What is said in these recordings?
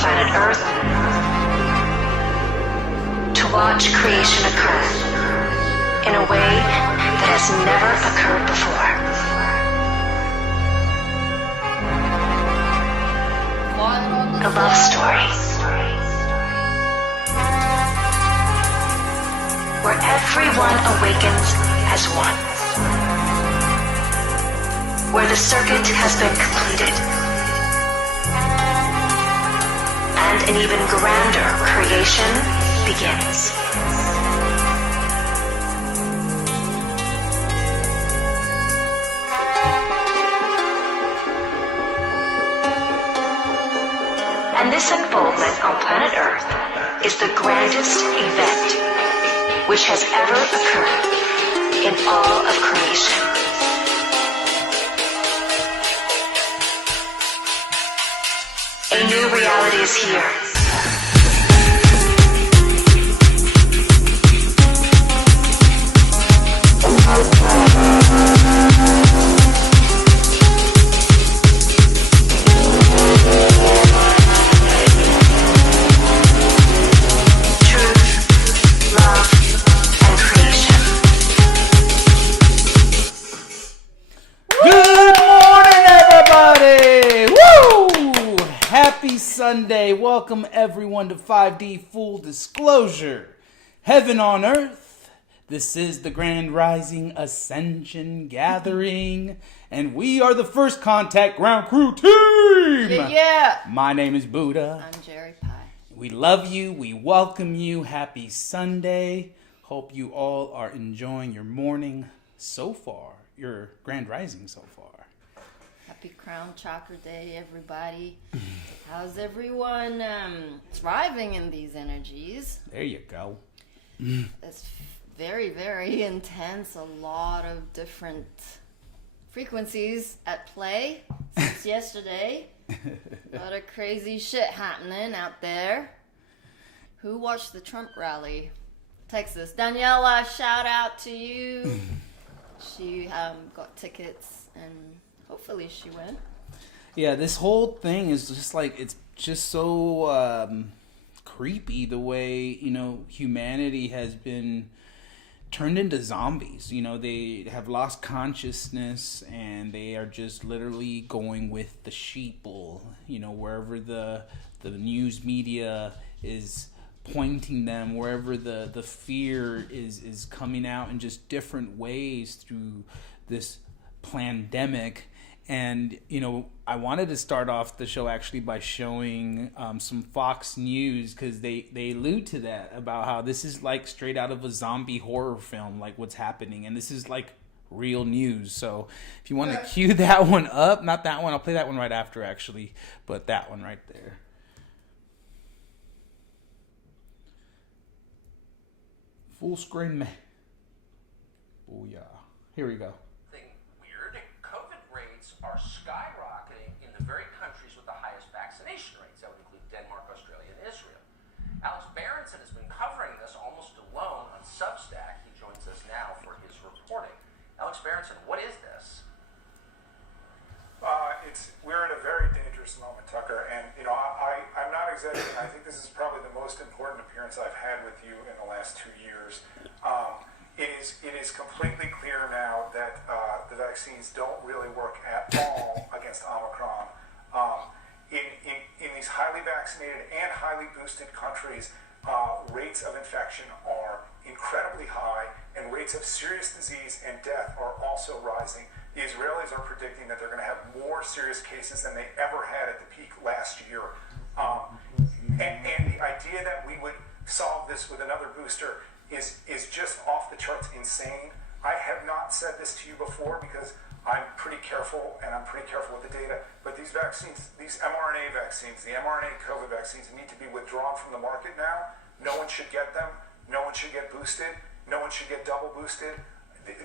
planet Earth to watch creation occur in a way that has never occurred before. A love story where everyone awakens as one, where the circuit has been completed, and an even grander creation begins. And this unfoldment on planet Earth is the grandest event which has ever occurred in all of creation. A new reality is here. Sunday. Welcome everyone to 5D Full Disclosure. Heaven on Earth. This is the Grand Rising Ascension Gathering. And we are the First Contact Ground Crew Team. Yeah. My name is Buddha. I'm Jeri-Lee. We love you. We welcome you. Happy Sunday. Hope you all are enjoying your morning so far. Your Grand Rising so far. Happy Crown Chakra Day, everybody. How's everyone thriving in these energies? There you go. It's very, very intense. A lot of different frequencies at play since yesterday. A lot of crazy shit happening out there. Who watched the Trump rally? Texas. Daniela, shout out to you. She got tickets and hopefully she went. Yeah, this whole thing is just like, it's just so creepy the way, humanity has been turned into zombies. They have lost consciousness and they are just literally going with the sheeple, wherever the news media is pointing them, wherever the fear is coming out in just different ways through this pandemic. And, I wanted to start off the show actually by showing some Fox News, because they allude to that, about how this is like straight out of a zombie horror film, like what's happening. And this is like real news. So if you want to cue that one up, not that one, I'll play that one right after actually, but that one right there. Full screen man. Oh yeah. Here we go. Are skyrocketing in the very countries with the highest vaccination rates. That would include Denmark, Australia, and Israel. Alex Berenson has been covering this almost alone on Substack. He joins us now for his reporting. Alex Berenson, what is this? We're at a very dangerous moment, Tucker, and I'm not exaggerating. I think this is probably the most important appearance I've had with you in the last 2 years. It is completely clear now that the vaccines don't really work at all against Omicron. In these highly vaccinated and highly boosted countries, rates of infection are incredibly high, and rates of serious disease and death are also rising. The Israelis are predicting that they're going to have more serious cases than they ever had at the peak last year. And the idea that we would solve this with another booster is just off the charts insane. I have not said this to you before because I'm pretty careful and I'm pretty careful with the data, but these vaccines, these mRNA vaccines, the mRNA COVID vaccines need to be withdrawn from the market now. No one should get them. No one should get boosted. No one should get double boosted.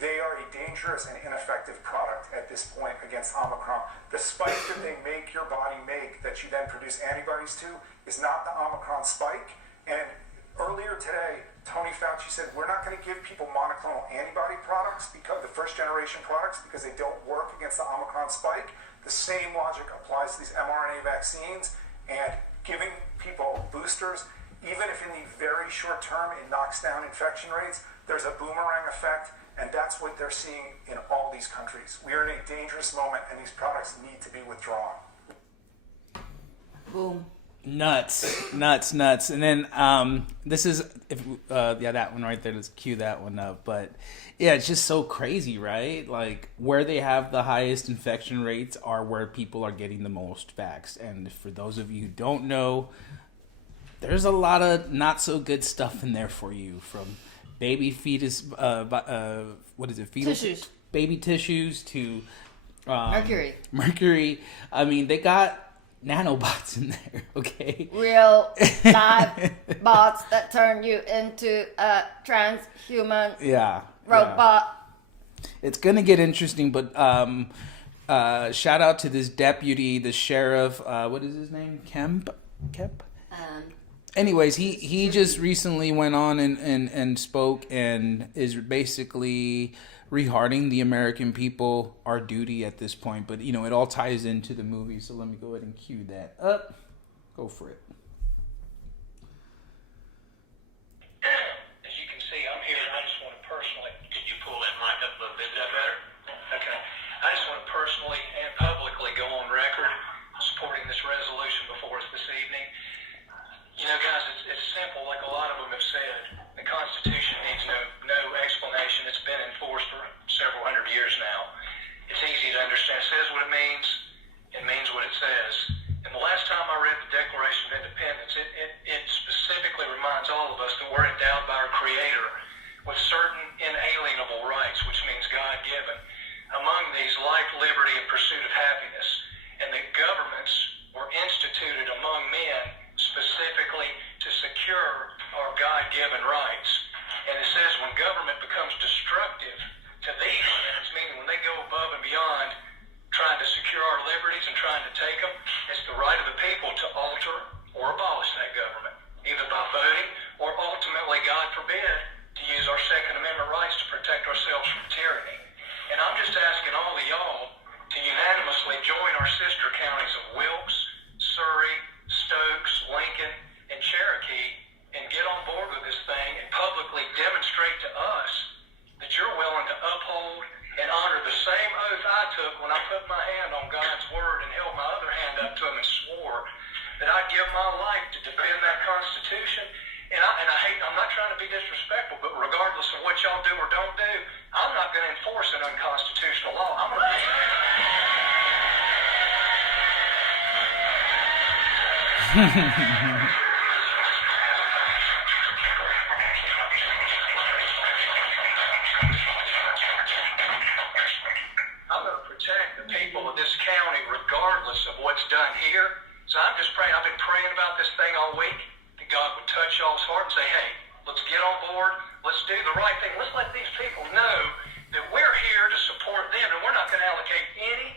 They are a dangerous and ineffective product at this point against Omicron. The spike that they make your body make that you then produce antibodies to is not the Omicron spike. And earlier today, Tony Fauci said we're not going to give people monoclonal antibody products, because the first generation products, because they don't work against the Omicron spike. The same logic applies to these mRNA vaccines, and giving people boosters, even if in the very short term it knocks down infection rates, there's a boomerang effect, and that's what they're seeing in all these countries. We are in a dangerous moment, and these products need to be withdrawn. Boom. Nuts. And then this is that one right there. Let's cue that one up. But yeah, it's just so crazy, right? Like where they have the highest infection rates are where people are getting the most vaxxed. And for those of you who don't know, there's a lot of not so good stuff in there for you, from baby fetus, what is it? Fetal Tissues. Baby tissues to Mercury. I mean, they got nanobots in there, okay? Real live bots that turn you into a transhuman robot. Yeah. It's gonna get interesting, but shout out to this deputy, the sheriff. What is his name? Kemp. Anyways, he just recently went on and spoke and is basically rehearting the American people our duty at this point. But, it all ties into the movie. So let me go ahead and cue that up. Go for it. As you can see, I'm here and I just want to personally... Could you pull that mic up a little bit? Is that better? Okay. I just want to personally and publicly go on record supporting this resolution before us this evening. Guys, it's simple, like a lot of them have said. The Constitution needs no explanation. It's been enforced for several hundred years now. It's easy to understand. It says what it means. It means what it says. And the last time I read the Declaration of Independence, it specifically reminds all of us that we're endowed by our Creator with certain inalienable rights, which means God-given. Among these, life, liberty, and pursuit of happiness. And that governments were instituted among men specifically to secure our God-given rights. And it says when government becomes destructive to these ends, meaning when they go above and beyond trying to secure our liberties and trying to take them, it's the right of the people to alter or abolish that government, either by voting or ultimately, God forbid, to use our Second Amendment rights to protect ourselves from tyranny. And I'm just asking all of y'all to unanimously join our sister counties of Wilkes, Surrey, Stokes, Lincoln, and Cherokee and get on board with this thing and publicly demonstrate to us that you're willing to uphold and honor the same oath I took when I put my hand on God's word and held my other hand up to him and swore that I'd give my life to defend that Constitution. And I'm not trying to be disrespectful, but regardless of what y'all do or don't do, I'm not going to enforce an unconstitutional law. I'm going to... I'm going to protect the people of this county regardless of what's done here. So I'm just praying. I've been praying about this thing all week, that God would touch y'all's heart and say, hey, let's get on board. Let's do the right thing. Let's let these people know that we're here to support them, and we're not going to allocate any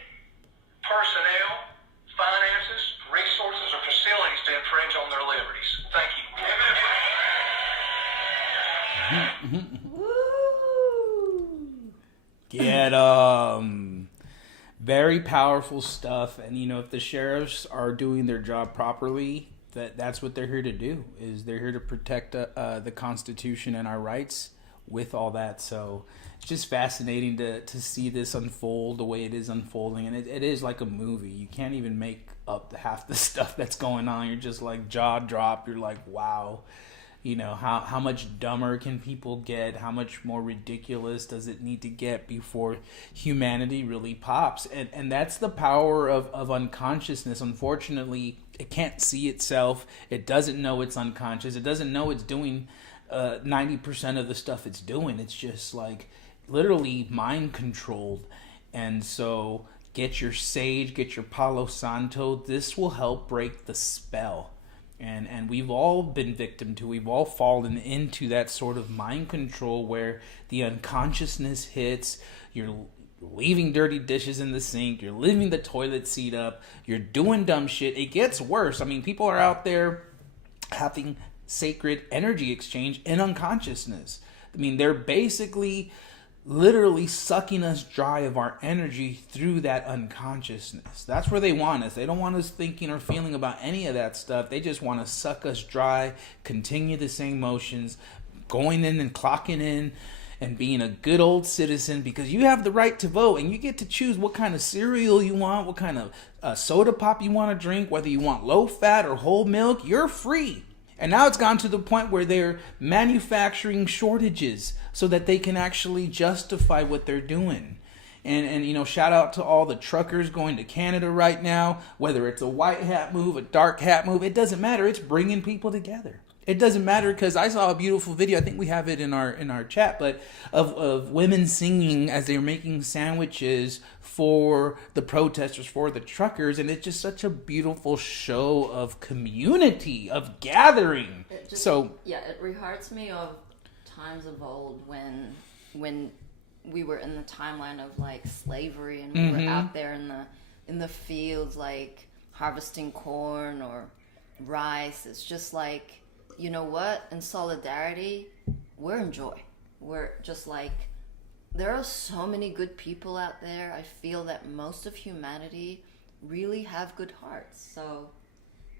personnel, finances, resources, or facilities to infringe on their liberties. Thank you. Get very powerful stuff. And if the sheriffs are doing their job properly, that's what they're here to do. Is they're here to protect the Constitution and our rights with all that. So it's just fascinating to see this unfold the way it is unfolding. And it is like a movie. You can't even make up half the stuff that's going on. You're just like jaw drop. You're like, wow. How much dumber can people get? How much more ridiculous does it need to get before humanity really pops? And that's the power of unconsciousness. Unfortunately, it can't see itself. It doesn't know it's unconscious. It doesn't know it's doing 90% of the stuff it's doing. It's just like literally mind controlled. And so get your sage, get your Palo Santo. This will help break the spell. And we've all been victim to, we've all fallen into that sort of mind control where the unconsciousness hits. You're leaving dirty dishes in the sink. You're leaving the toilet seat up. You're doing dumb shit. It gets worse. I mean, people are out there having sacred energy exchange in unconsciousness. I mean, they're basically literally sucking us dry of our energy through that unconsciousness. That's where they want us. They don't want us thinking or feeling about any of that stuff. They just want to suck us dry, continue the same motions, going in and clocking in and being a good old citizen, because you have the right to vote and you get to choose what kind of cereal you want, what kind of soda pop you want to drink, whether you want low fat or whole milk. You're free. And now it's gone to the point where they're manufacturing shortages so that they can actually justify what they're doing. And you know, shout out to all the truckers going to Canada right now, whether it's a white hat move, a dark hat move, it doesn't matter. It's bringing people together. It doesn't matter, because I saw a beautiful video, I think we have it in our chat, but of women singing as they're making sandwiches for the protesters, for the truckers, and it's just such a beautiful show of community, of gathering. It reminds me of times of old when we were in the timeline of like slavery, and we were out there in the fields, like harvesting corn or rice. It's just like, you know what? In solidarity, we're in joy. We're just like, there are so many good people out there. I feel that most of humanity really have good hearts. So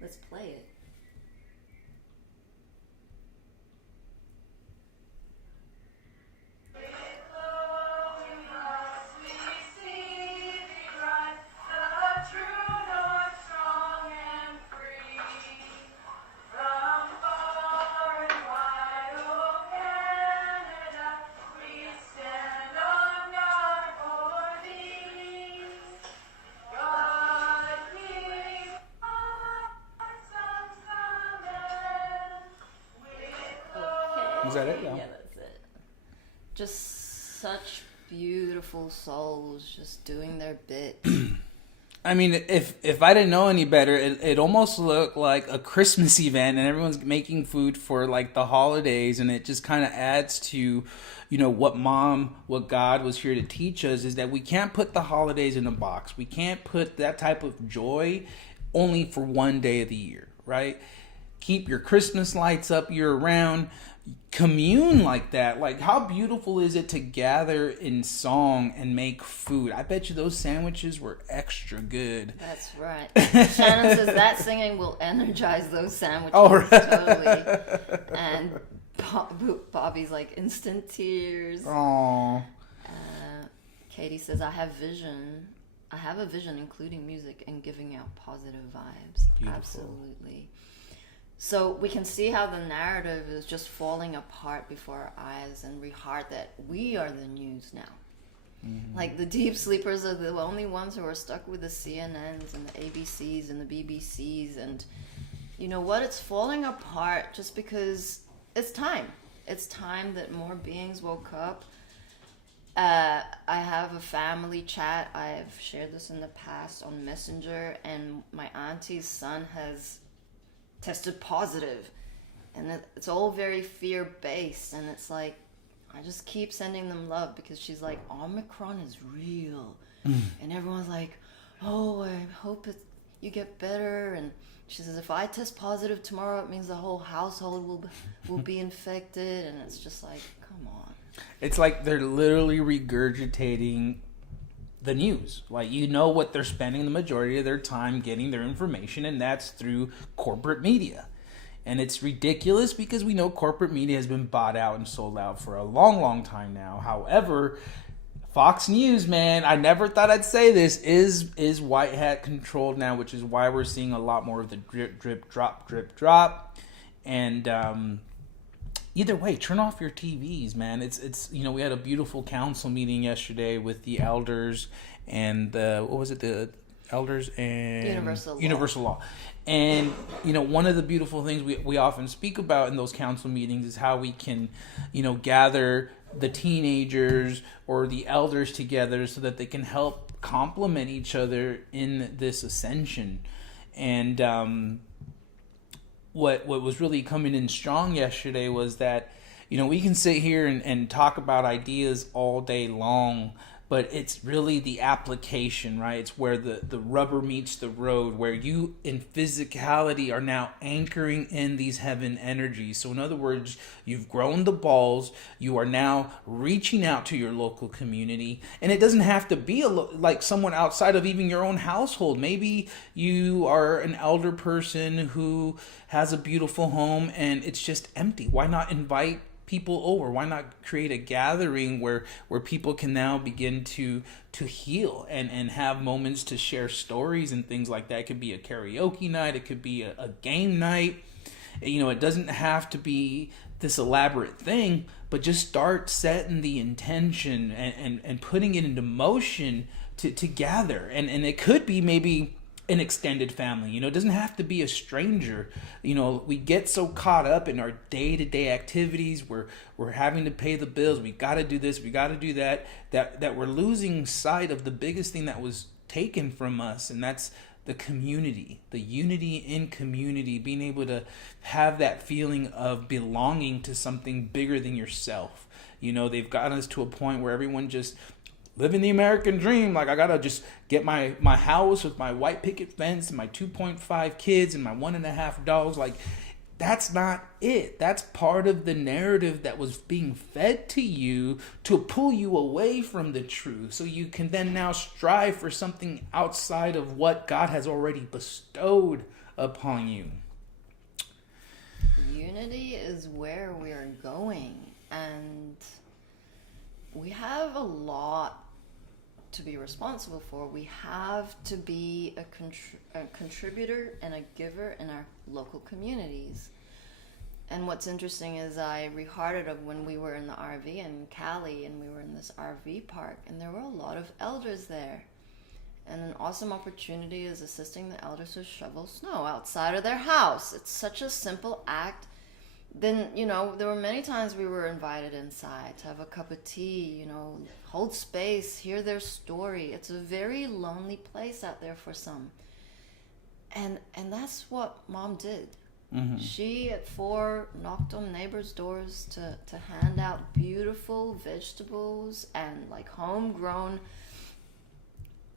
let's play it. Is that it? Yeah, that's it. Just such beautiful souls just doing their bit. I mean, if I didn't know any better, it almost looked like a Christmas event, and everyone's making food for like the holidays, and it just kind of adds to, you know, what God was here to teach us, is that we can't put the holidays in a box. We can't put that type of joy only for one day of the year, right? Keep your Christmas lights up year round. Commune like that. Like, how beautiful is it to gather in song and make food? I bet you those sandwiches were extra good. That's right. Shannon says that singing will energize those sandwiches. Oh, right. Totally. And Bobby's like instant tears. Aww. Katie says, I have a vision including music and giving out positive vibes. Beautiful. Absolutely. So we can see how the narrative is just falling apart before our eyes, and we heart that we are the news now. Mm-hmm. Like, the deep sleepers are the only ones who are stuck with the CNNs and the ABCs and the BBCs, and you know what? It's falling apart just because it's time. It's time that more beings woke up. I have a family chat. I've shared this in the past on Messenger, and my auntie's son has tested positive, and it's all very fear-based, and it's like, I just keep sending them love, because she's like, Omicron is real. And everyone's like, oh, I hope you get better. And she says, if I test positive tomorrow, it means the whole household will be infected. And it's just like, come on. It's like they're literally regurgitating the news. Like, you know what they're spending the majority of their time getting their information, and that's through corporate media. And it's ridiculous, because we know corporate media has been bought out and sold out for a long, long time now. However, Fox News, man, I never thought I'd say this, is white hat controlled now, which is why we're seeing a lot more of the drip, drip, drop. And either way, turn off your TVs, man. It's you know, we had a beautiful council meeting yesterday with the elders and the elders and Universal Law. And you know, one of the beautiful things we often speak about in those council meetings is how we can, you know, gather the teenagers or the elders together so that they can help complement each other in this ascension. And what was really coming in strong yesterday was that, you know, we can sit here and talk about ideas all day long, but it's really the application, right? It's where the rubber meets the road, where you in physicality are now anchoring in these heaven energies. So in other words, you've grown the balls, you are now reaching out to your local community, and it doesn't have to be like someone outside of even your own household. Maybe you are an elder person who has a beautiful home and it's just empty. Why not invite people over? Why not create a gathering where people can now begin to heal and have moments to share stories and things like that? It could be a karaoke night, it could be a game night. It doesn't have to be this elaborate thing, but just start setting the intention and putting it into motion to gather. And it could be maybe an extended family. It doesn't have to be a stranger. We get so caught up in our day-to-day activities. We're having to pay the bills. We got to do this. We got to do that we're losing sight of the biggest thing that was taken from us, and that's the community, the unity in community, being able to have that feeling of belonging to something bigger than yourself. They've gotten us to a point where everyone just living the American dream. Like, I gotta just get my house with my white picket fence and my 2.5 kids and my 1.5 dogs. Like, that's not it. That's part of the narrative that was being fed to you to pull you away from the truth, so you can then now strive for something outside of what God has already bestowed upon you. Unity is where we are going, and we have a lot to be responsible for. We have to be a contributor and a giver in our local communities. And what's interesting is I rehearted of when we were in the RV in Cali, and we were in this RV park, and there were a lot of elders there. And an awesome opportunity is assisting the elders to shovel snow outside of their house. It's such a simple act. Then, there were many times we were invited inside to have a cup of tea, hold space, hear their story. It's a very lonely place out there for some. And that's what Mom did. Mm-hmm. She, at 4, knocked on neighbors' doors to hand out beautiful vegetables and like homegrown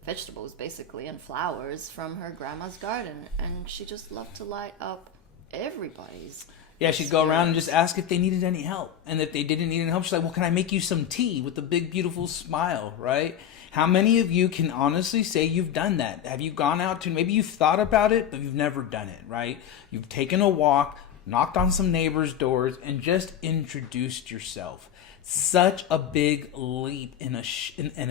vegetables, basically, and flowers from her grandma's garden. And she just loved to light up everybody's. Yeah, she'd go around and just ask if they needed any help. And if they didn't need any help, she's like, well, can I make you some tea, with a big, beautiful smile, right? How many of you can honestly say you've done that? Have you gone out to, maybe you've thought about it, but you've never done it, right? You've taken a walk, knocked on some neighbors' doors, and just introduced yourself. Such a big leap in a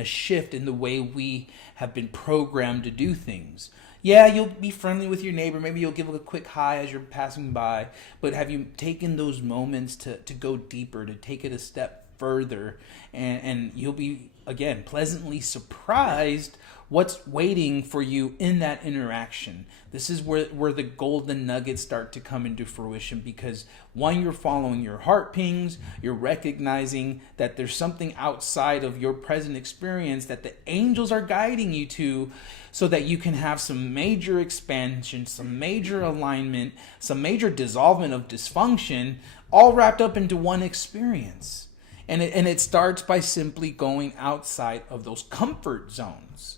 shift in the way we have been programmed to do things. Yeah, you'll be friendly with your neighbor. Maybe you'll give a quick hi as you're passing by. But have you taken those moments to go deeper, to take it a step further? And you'll be, again, pleasantly surprised what's waiting for you in that interaction. This is where the golden nuggets start to come into fruition, because one, you're following your heart pings, you're recognizing that there's something outside of your present experience that the angels are guiding you to, so that you can have some major expansion, some major alignment, some major dissolvement of dysfunction, all wrapped up into one experience. And it starts by simply going outside of those comfort zones.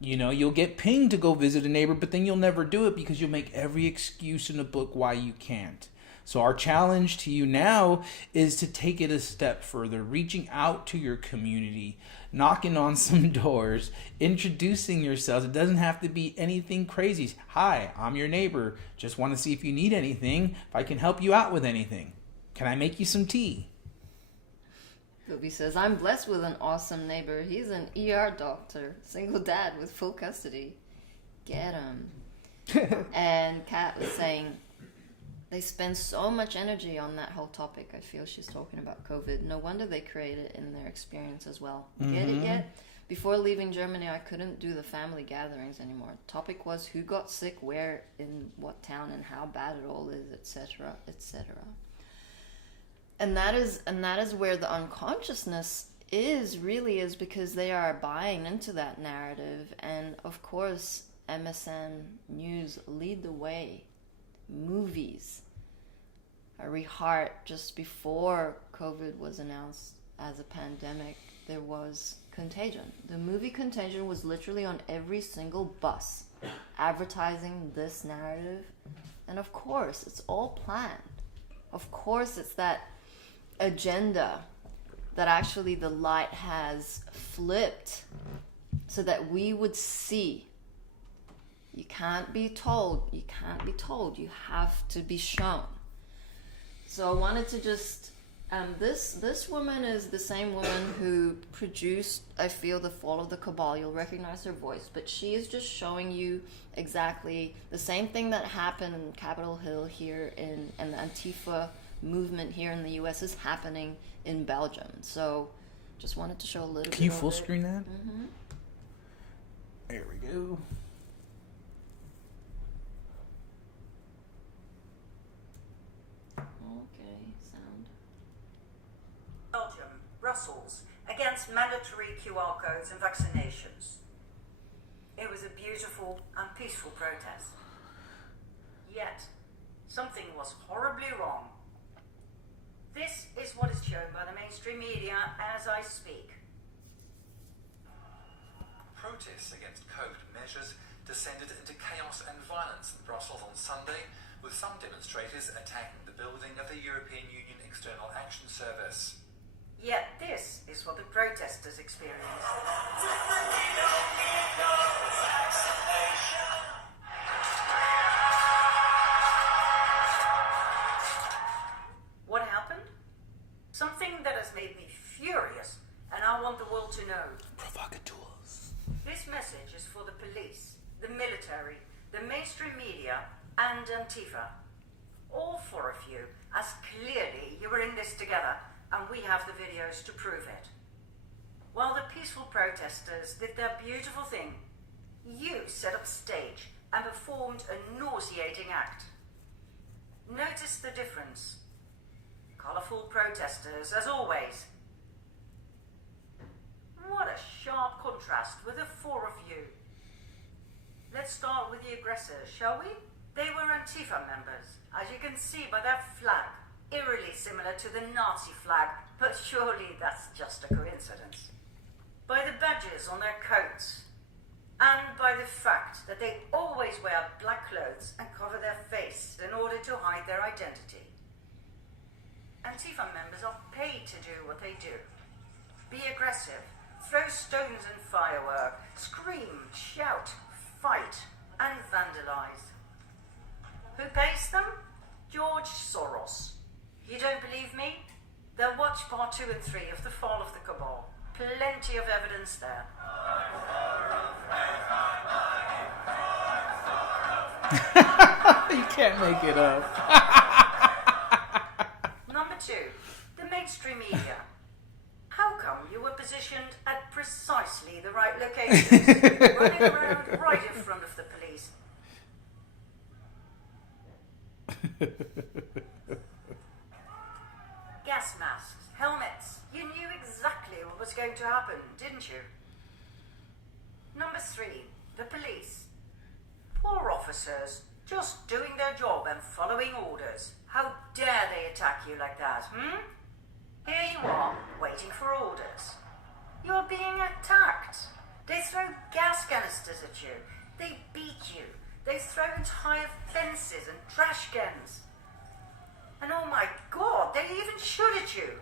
You'll get pinged to go visit a neighbor, but then you'll never do it because you'll make every excuse in the book why you can't. So our challenge to you now is to take it a step further, reaching out to your community, knocking on some doors, introducing yourselves. It doesn't have to be anything crazy. Hi, I'm your neighbor. Just want to see if you need anything, if I can help you out with anything. Can I make you some tea? Bobby says, I'm blessed with an awesome neighbor. He's an ER doctor, single dad with full custody. Get him. And Kat was saying, they spend so much energy on that whole topic. I feel she's talking about COVID. No wonder they create it in their experience as well. Mm-hmm. Get it yet? Before leaving Germany, I couldn't do the family gatherings anymore. The topic was who got sick, where, in what town, and how bad it all is, etc., etc. And that is where the unconsciousness is because they are buying into that narrative. And of course, MSN News lead the way. Movies. I reheart just before COVID was announced as a pandemic, there was Contagion. The movie Contagion was literally on every single bus, advertising this narrative. And of course, it's all planned. Of course, it's that agenda that actually the light has flipped so that we would see. You can't be told. You can't be told. You have to be shown. So I wanted to just... this woman is the same woman who produced, I feel, The Fall of the Cabal. You'll recognize her voice. But she is just showing you exactly the same thing that happened in Capitol Hill here and the Antifa movement here in the U.S. is happening in Belgium. So just wanted to show a little bit. Can you full screen that? Mm-hmm. There we go. Okay, sound. Belgium, Brussels, against mandatory QR codes and vaccinations. It was a beautiful and peaceful protest. Yet, something was horribly wrong. This is what is shown by the mainstream media as I speak. Protests against COVID measures descended into chaos and violence in Brussels on Sunday, with some demonstrators attacking the building of the European Union External Action Service. Yet this is what the protesters experienced. What happened? Something that has made me furious, and I want the world to know. Provocateurs. This message is for the police, the military, the mainstream media, and Antifa. All four of you, as clearly you were in this together, and we have the videos to prove it. While the peaceful protesters did their beautiful thing, you set up stage and performed a nauseating act. Notice the difference. Colourful protesters, as always. What a sharp contrast with the four of you. Let's start with the aggressors, shall we? They were Antifa members, as you can see by their flag, eerily similar to the Nazi flag, but surely that's just a coincidence. By the badges on their coats, and by the fact that they always wear black clothes and cover their face in order to hide their identity. Antifa members are paid to do what they do. Be aggressive, throw stones and firework, scream, shout, fight, and vandalize. Who pays them? George Soros. You don't believe me? Then watch part 2 and 3 of The Fall of the Cabal. Plenty of evidence there. You can't make it up. Number 2, the mainstream media. How come you were positioned at precisely the right locations, running around right in front of the police? Gas masks, helmets. You knew exactly what was going to happen, didn't you? Number 3, the police. Poor officers, just doing their job and following orders. How dare they attack you like that, Here you are, waiting for orders. You're being attacked. They throw gas canisters at you. They beat you. They throw entire fences and trash cans. And oh my God, they even shoot at you.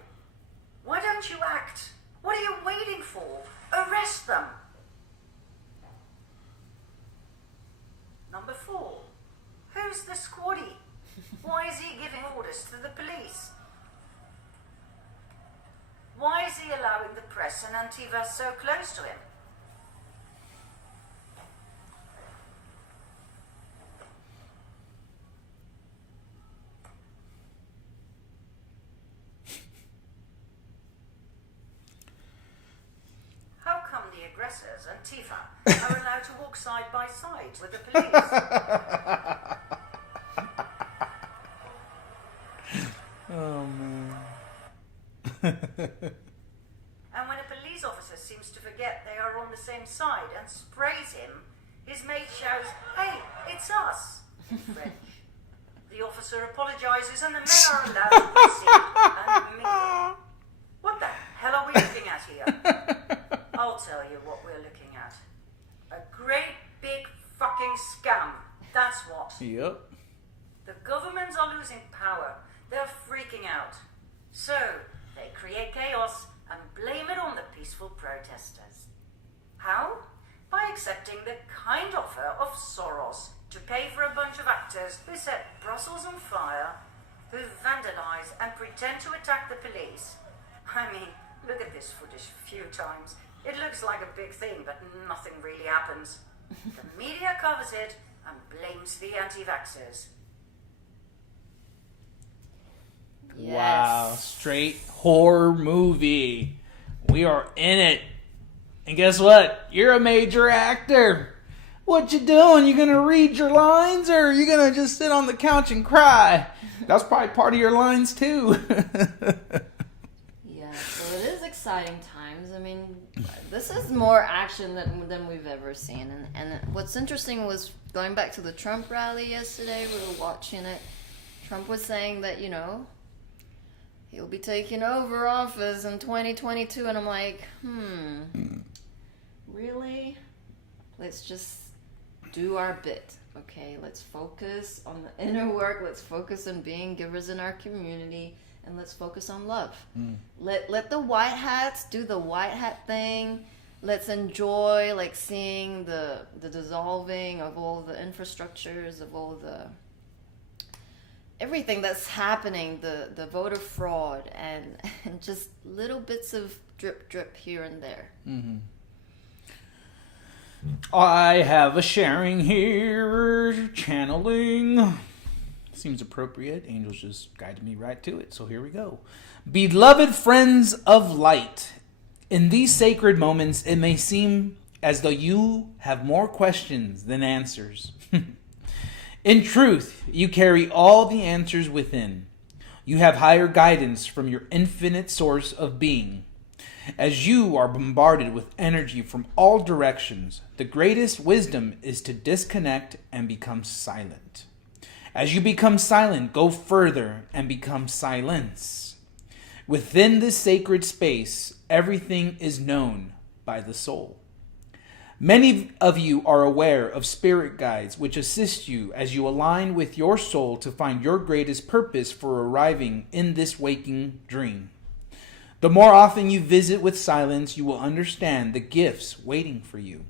Why don't you act? What are you waiting for? Arrest them. Number 4, who's the squaddy? Why is he giving orders to the police? Why is he allowing the press and Antifa so close to him? How come the aggressors, Antifa, are allowed to walk side by side with the police? Oh, man. And when a police officer seems to forget they are on the same side and sprays him, his mate shouts, "Hey, it's us!" in French. The officer apologizes and the men are allowed to proceed and mingle. What the hell are we looking at here? Oh, tell you what we're looking at. A great big fucking scam. That's what. Yep. The governments are losing power. They're freaking out. So, they create chaos and blame it on the peaceful protesters. How? By accepting the kind offer of Soros to pay for a bunch of actors who set Brussels on fire, who vandalize and pretend to attack the police. I mean, look at this footage a few times. It looks like a big thing, but nothing really happens. The media covers it and blames the anti-vaxxers. Yes. Wow, straight horror movie. We are in it. And guess what? You're a major actor. What you doing? You gonna read your lines, or are you gonna just sit on the couch and cry? That's probably part of your lines too. Yeah, so it is exciting times. I mean, this is more action than we've ever seen. And what's interesting was going back to the Trump rally yesterday. We were watching it. Trump was saying that, you know, he'll be taking over office in 2022. And I'm like, really? Let's just do our bit, okay? Let's focus on the inner work. Let's focus on being givers in our community. And let's focus on love. Let the white hats do the white hat thing. Let's enjoy, like, seeing the dissolving of all the infrastructures, of all the everything that's happening, the voter fraud, and just little bits of drip here and there. Mm-hmm. I have a sharing here, channeling. Seems appropriate. Angels just guided me right to it, so here we go. Beloved friends of light, in these sacred moments, it may seem as though you have more questions than answers. In truth, you carry all the answers within. You have higher guidance from your infinite source of being. As you are bombarded with energy from all directions, the greatest wisdom is to disconnect and become silent. As you become silent, go further and become silence. Within this sacred space, everything is known by the soul. Many of you are aware of spirit guides which assist you as you align with your soul to find your greatest purpose for arriving in this waking dream. The more often you visit with silence, you will understand the gifts waiting for you.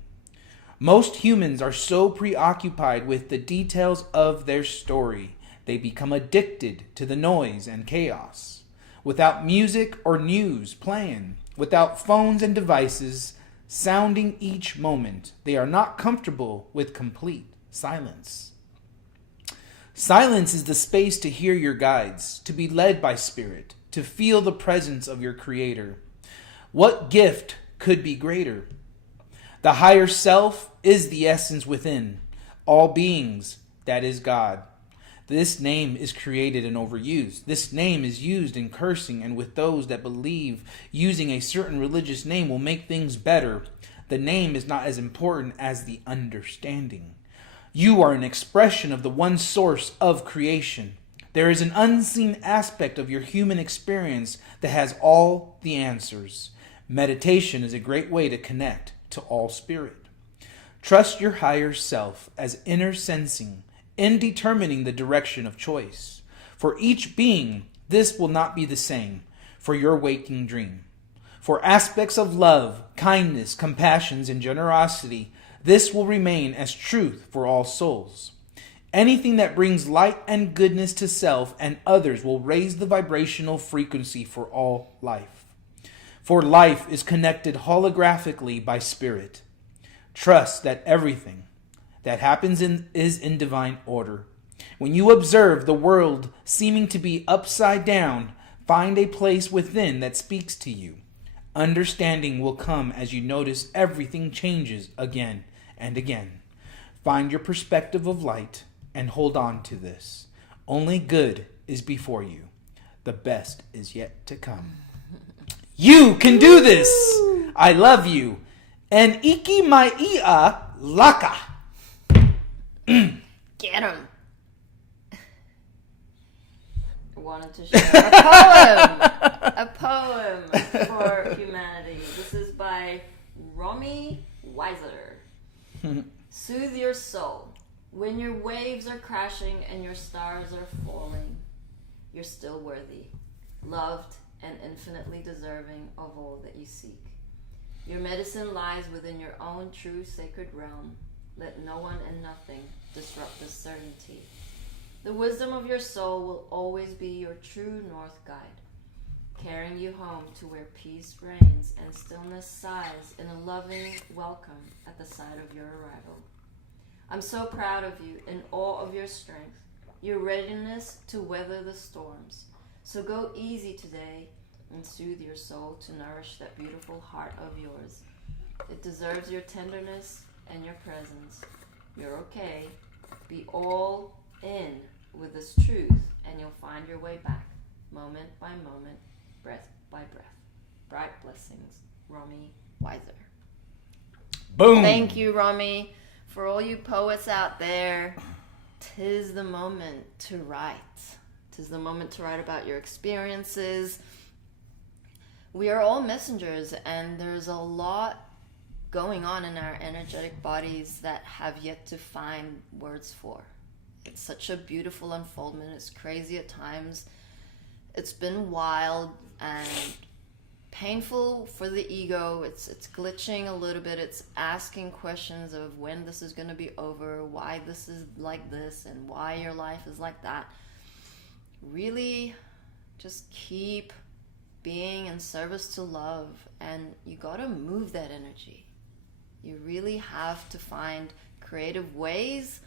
Most humans are so preoccupied with the details of their story, they become addicted to the noise and chaos. Without music or news playing, without phones and devices sounding each moment, they are not comfortable with complete silence. Silence is the space to hear your guides, to be led by spirit, to feel the presence of your Creator. What gift could be greater? The higher self is the essence within all beings, that is God. This name is created and overused. This name is used in cursing and with those that believe using a certain religious name will make things better. The name is not as important as the understanding. You are an expression of the one source of creation. There is an unseen aspect of your human experience that has all the answers. Meditation is a great way to connect to all spirit. Trust your higher self as inner sensing in determining the direction of choice. For each being, this will not be the same for your waking dream. For aspects of love, kindness, compassion, and generosity, this will remain as truth for all souls. Anything that brings light and goodness to self and others will raise the vibrational frequency for all life. For life is connected holographically by spirit. Trust that everything that happens is in divine order. When you observe the world seeming to be upside down, find a place within that speaks to you. Understanding will come as you notice everything changes again and again. Find your perspective of light and hold on to this. Only good is before you. The best is yet to come. You can do this. I love you. And iki mai ia laka. Get him. I wanted to share a poem for humanity. This is by Romy Weiser. Soothe your soul. When your waves are crashing and your stars are falling, you're still worthy, loved, and infinitely deserving of all that you seek. Your medicine lies within your own true sacred realm. Let no one and nothing disrupt this certainty. The wisdom of your soul will always be your true north guide, carrying you home to where peace reigns and stillness sighs in a loving welcome at the sight of your arrival. I'm so proud of you in awe of your strength, your readiness to weather the storms. So go easy today and soothe your soul to nourish that beautiful heart of yours. It deserves your tenderness and your presence. You're okay. Be all in with this truth, and you'll find your way back, moment by moment, breath by breath. Bright blessings, Romy Weiser. Boom. Thank you, Romy. For all you poets out there, 'tis the moment to write. 'Tis the moment to write about your experiences. We are all messengers, and there's a lot going on in our energetic bodies that have yet to find words for. It's such a beautiful unfoldment. It's crazy at times. It's been wild and painful for the ego. It's glitching a little bit. It's asking questions of when this is going to be over, why this is like this, and why your life is like that. Really just keep being in service to love, and you got to move that energy. You really have to find creative ways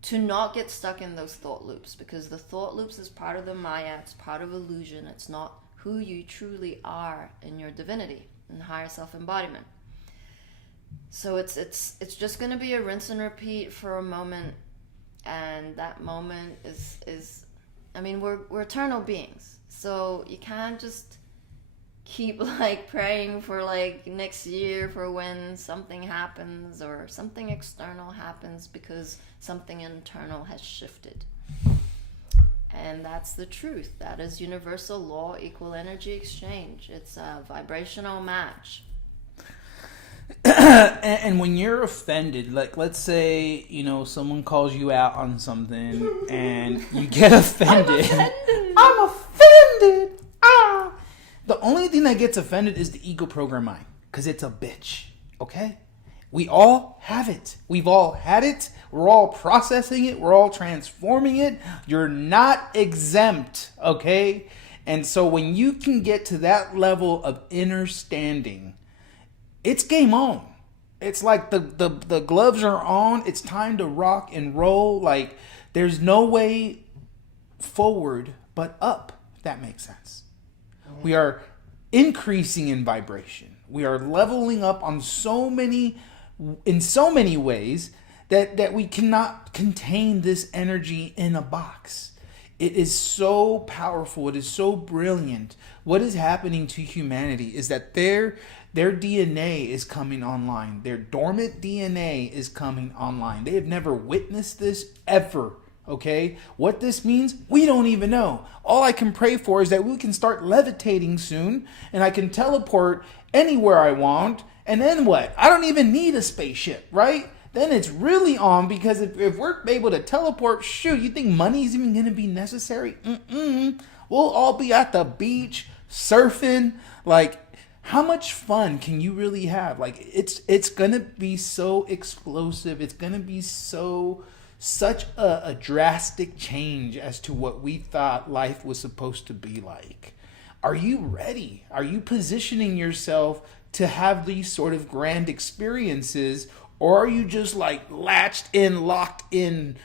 to not get stuck in those thought loops, because the thought loops is part of the Maya, it's part of illusion. It's not who you truly are in your divinity and higher self-embodiment. So it's just going to be a rinse and repeat for a moment, and that moment is I mean, we're eternal beings, so you can't just keep like praying for like next year for when something happens or something external happens, because something internal has shifted. And that's the truth. That is universal law, equal energy exchange. It's a vibrational match. And when you're offended, like let's say, someone calls you out on something and you get offended. I'm offended. Ah. The only thing that gets offended is the ego program mind, because it's a bitch. Okay? We all have it. We've all had it. We're all processing it. We're all transforming it. You're not exempt, okay? And so when you can get to that level of inner standing, it's game on. It's like the gloves are on. It's time to rock and roll. Like there's no way forward but up, if that makes sense. We are increasing in vibration. We are leveling up in so many ways that we cannot contain this energy in a box. It is so powerful. It is so brilliant. What is happening to humanity is that their DNA is coming online. Their dormant DNA is coming online. They have never witnessed this ever. Okay? What this means, we don't even know. All I can pray for is that we can start levitating soon, and I can teleport anywhere I want. And then what? I don't even need a spaceship, right? Then it's really on, because if we're able to teleport, shoot, you think money is even going to be necessary? We'll all be at the beach, surfing. Like, how much fun can you really have? Like, it's going to be so explosive. It's going to be such a drastic change as to what we thought life was supposed to be like. Are you ready? Are you positioning yourself to have these sort of grand experiences, or are you just like locked in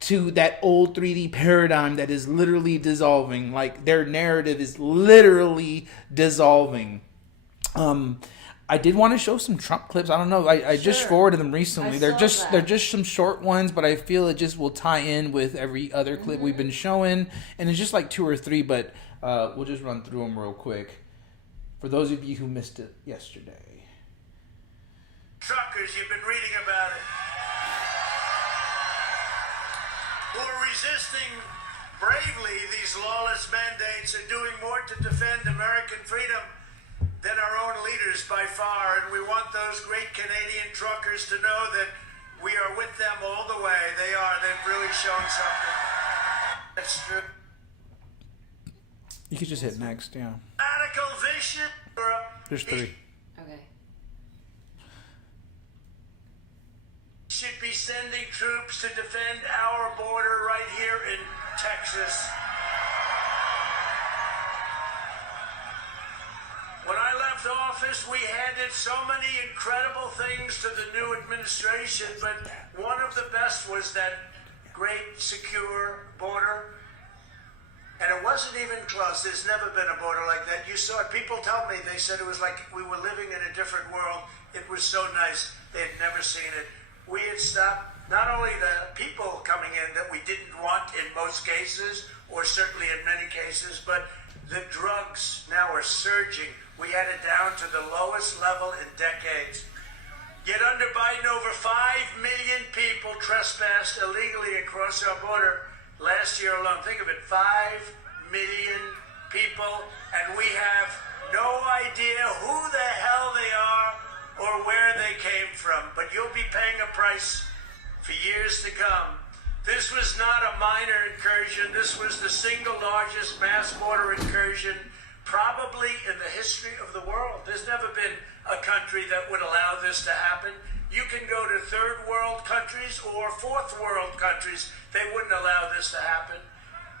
to that old 3D paradigm that is literally dissolving? Like their narrative is literally dissolving. I did want to show some Trump clips. I don't know. I just forwarded them recently. They're just some short ones, but I feel it just will tie in with every other clip we've been showing. And it's just like 2 or 3, but we'll just run through them real quick for those of you who missed it yesterday. Truckers, you've been reading about it, who are resisting bravely these lawless mandates and doing more to defend American freedom than our own leaders by far, and we want those great Canadian truckers to know that we are with them all the way. They are. They've really shown something. That's true. You could just hit next, yeah. Radical vision. There's 3. Okay. Should be sending troops to defend our border right here in Texas. When I left office, we handed so many incredible things to the new administration, but one of the best was that great, secure border. And it wasn't even close. There's never been a border like that. You saw it. People tell me, they said it was like we were living in a different world. It was so nice. They had never seen it. We had stopped not only the people coming in that we didn't want in most cases, or certainly in many cases, but the drugs now are surging. We had it down to the lowest level in decades. Yet under Biden, over 5 million people trespassed illegally across our border last year alone. Think of it, 5 million people, and we have no idea who the hell they are or where they came from. But you'll be paying a price for years to come. This was not a minor incursion. This was the single largest mass border incursion probably in the history of the world. There's never been a country that would allow this to happen. You can go to third world countries or fourth world countries. They wouldn't allow this to happen.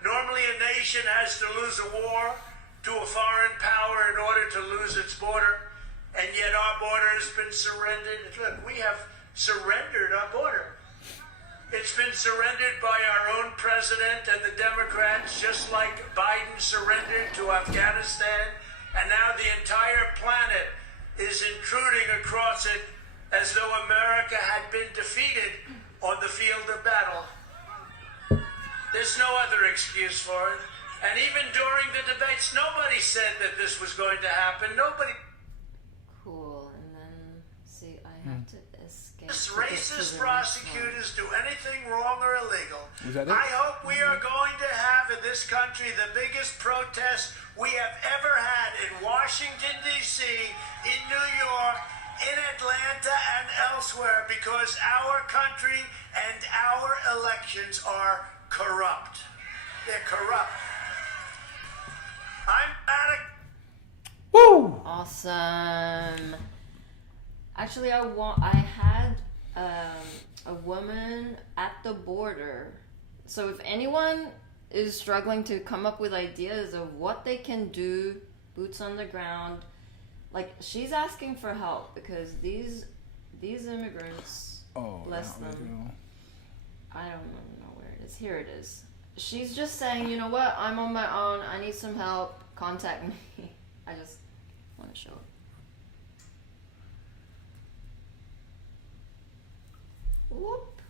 Normally a nation has to lose a war to a foreign power in order to lose its border. And yet our border has been surrendered. Look, we have surrendered our border. It's been surrendered by our own president and the Democrats, just like Biden surrendered to Afghanistan. And now the entire planet is intruding across it as though America had been defeated on the field of battle. There's no other excuse for it. And even during the debates, nobody said that this was going to happen. Nobody. Cool. And then, see, I have to escape. Racist prosecutors do anything wrong or illegal. Is that it? I hope we are going to have in this country the biggest protest we have ever had in Washington, D.C., in New York, in Atlanta, and elsewhere, because our country and our elections are corrupt. They're corrupt. I'm out of... Woo! Awesome. Actually, I had a woman at the border. So if anyone is struggling to come up with ideas of what they can do, boots on the ground, like she's asking for help because these immigrants, bless them. I don't know where it is. Here it is. She's just saying, you know what? I'm on my own. I need some help. Contact me. I just want to show it. Whoop.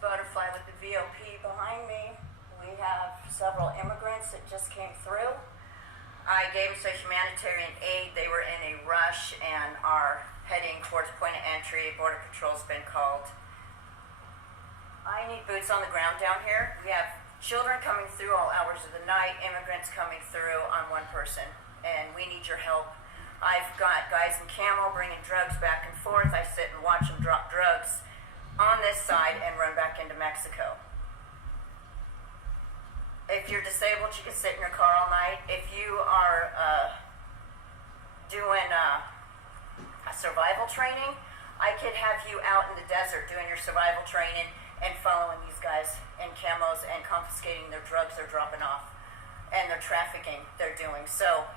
Butterfly with the VOP behind me. We have several immigrants that just came through. I gave them some humanitarian aid. They were in a rush and are heading towards point of entry. Border Patrol's been called. I need boots on the ground down here. We have children coming through all hours of the night, immigrants coming through on one person, and we need your help. I've got guys in camo bringing drugs back and forth. I sit and watch them drop drugs on this side and run back into Mexico. If you're disabled, you can sit in your car all night. If you are doing a survival training, I could have you out in the desert doing your survival training and following these guys in camos and confiscating their drugs they're dropping off and their trafficking they're doing. So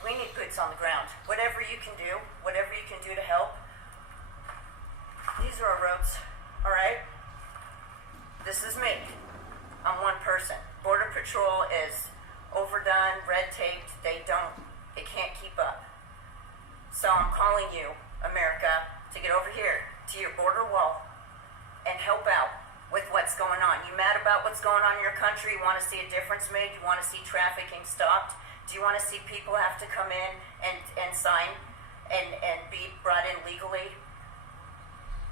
we need boots on the ground. Whatever you can do to help. These are our roads, all right? This is me. I'm one person. Border Patrol is overdone, red taped. They can't keep up. So I'm calling you, America, to get over here to your border wall and help out with what's going on. You mad about what's going on in your country? You want to see a difference made? You want to see trafficking stopped? Do you want to see people have to come in and sign and be brought in legally?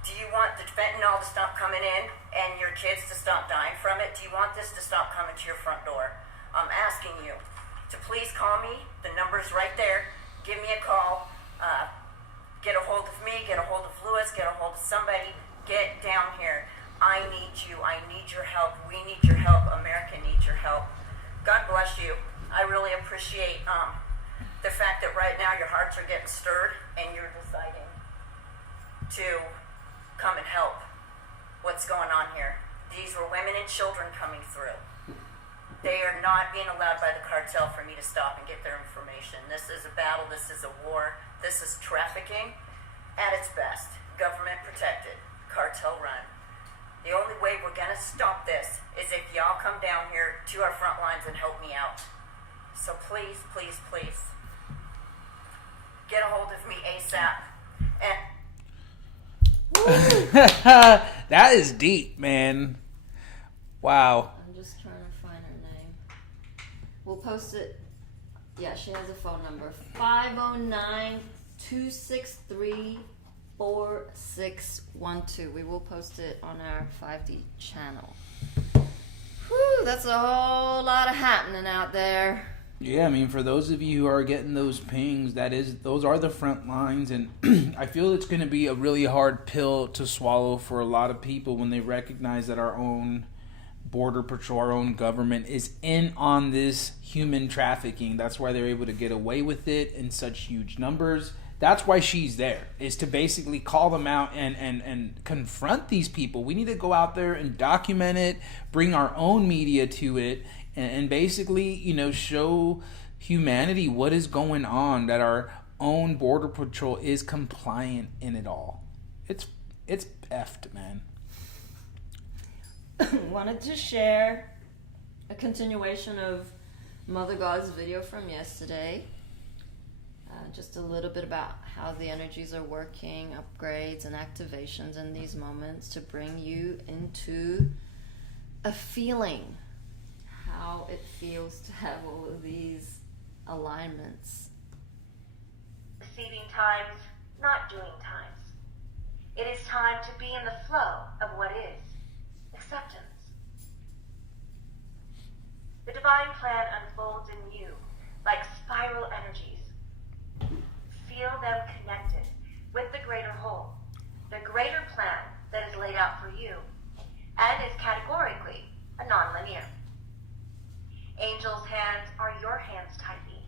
Do you want the fentanyl to stop coming in and your kids to stop dying from it? Do you want this to stop coming to your front door? I'm asking you to please call me. The number's right there. Give me a call. Get a hold of me, get a hold of Lewis, get a hold of somebody. Get down here. I need you. I need your help. We need your help. America needs your help. God bless you. I really appreciate the fact that right now your hearts are getting stirred and you're deciding to come and help what's going on here. These were women and children coming through. They are not being allowed by the cartel for me to stop and get their information. This is a battle. This is a war. This is trafficking at its best. Government protected. Cartel run. The only way we're going to stop this is if y'all come down here to our front lines and help me out. So please, please, please, get a hold of me ASAP. And that is deep, man. Wow. I'm just trying to find her name. We'll post it. Yeah, she has a phone number. 509-263-4612. We will post it on our 5D channel. Whew, that's a whole lot of happening out there. Yeah, I mean, for those of you who are getting those pings, those are the front lines, and I feel it's going to be a really hard pill to swallow for a lot of people when they recognize that our own border patrol, our own government is in on this human trafficking. That's why they're able to get away with it in such huge numbers. That's why she's there, is to basically call them out and confront these people. We need to go out there and document it, bring our own media to it, and basically, show humanity what is going on, that our own border patrol is compliant in it all. It's effed, man. Wanted to share a continuation of Mother God's video from yesterday. Just a little bit about how the energies are working, upgrades and activations in these moments to bring you into a feeling, how it feels to have all of these alignments. Receiving times, not doing times. It is time to be in the flow of what is. Acceptance. The divine plan unfolds in you like spiral energies. Feel them connected with the greater whole, the greater plan that is laid out for you, and is categorically a non-linear. Angels' hands are your hands tightly.